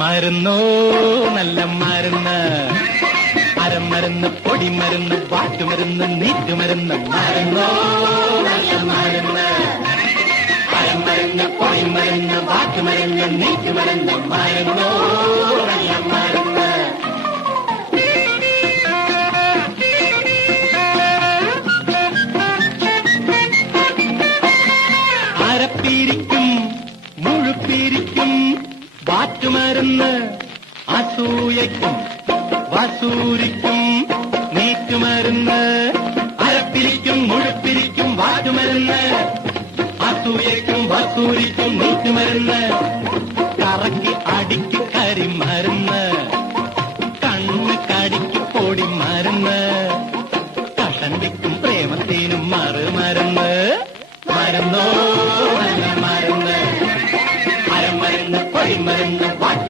മരുന്നോ നല്ല മരുന്ന്, അരമരുന്ന്, പൊടിമരുന്ന്, വാറ്റുമരുന്ന്, നീറ്റുമരുന്ന്. മരുന്നോ നല്ല മരുന്ന്, അരമരുന്ന്, പൊടിമരുന്ന്, വാറ്റുമരുന്ന്, നീറ്റുമരുന്ന്. മരുന്നോ നല്ല മരുന്ന്. അരപ്പിരിക്കും, മുഴുപ്പിരിക്കും, വാറ്റുമരുന്ന്, അസൂയയ്ക്കും വസൂരിക്കും നീറ്റുമരുന്ന്. അരപ്പിരിക്കും, മുഴുപ്പിരിക്കും, വാറ്റുമരുന്ന്, അസൂയയ്ക്കും വസൂരിക്കും നീറ്റുമരുന്ന്. കറക്കി അടിക്കും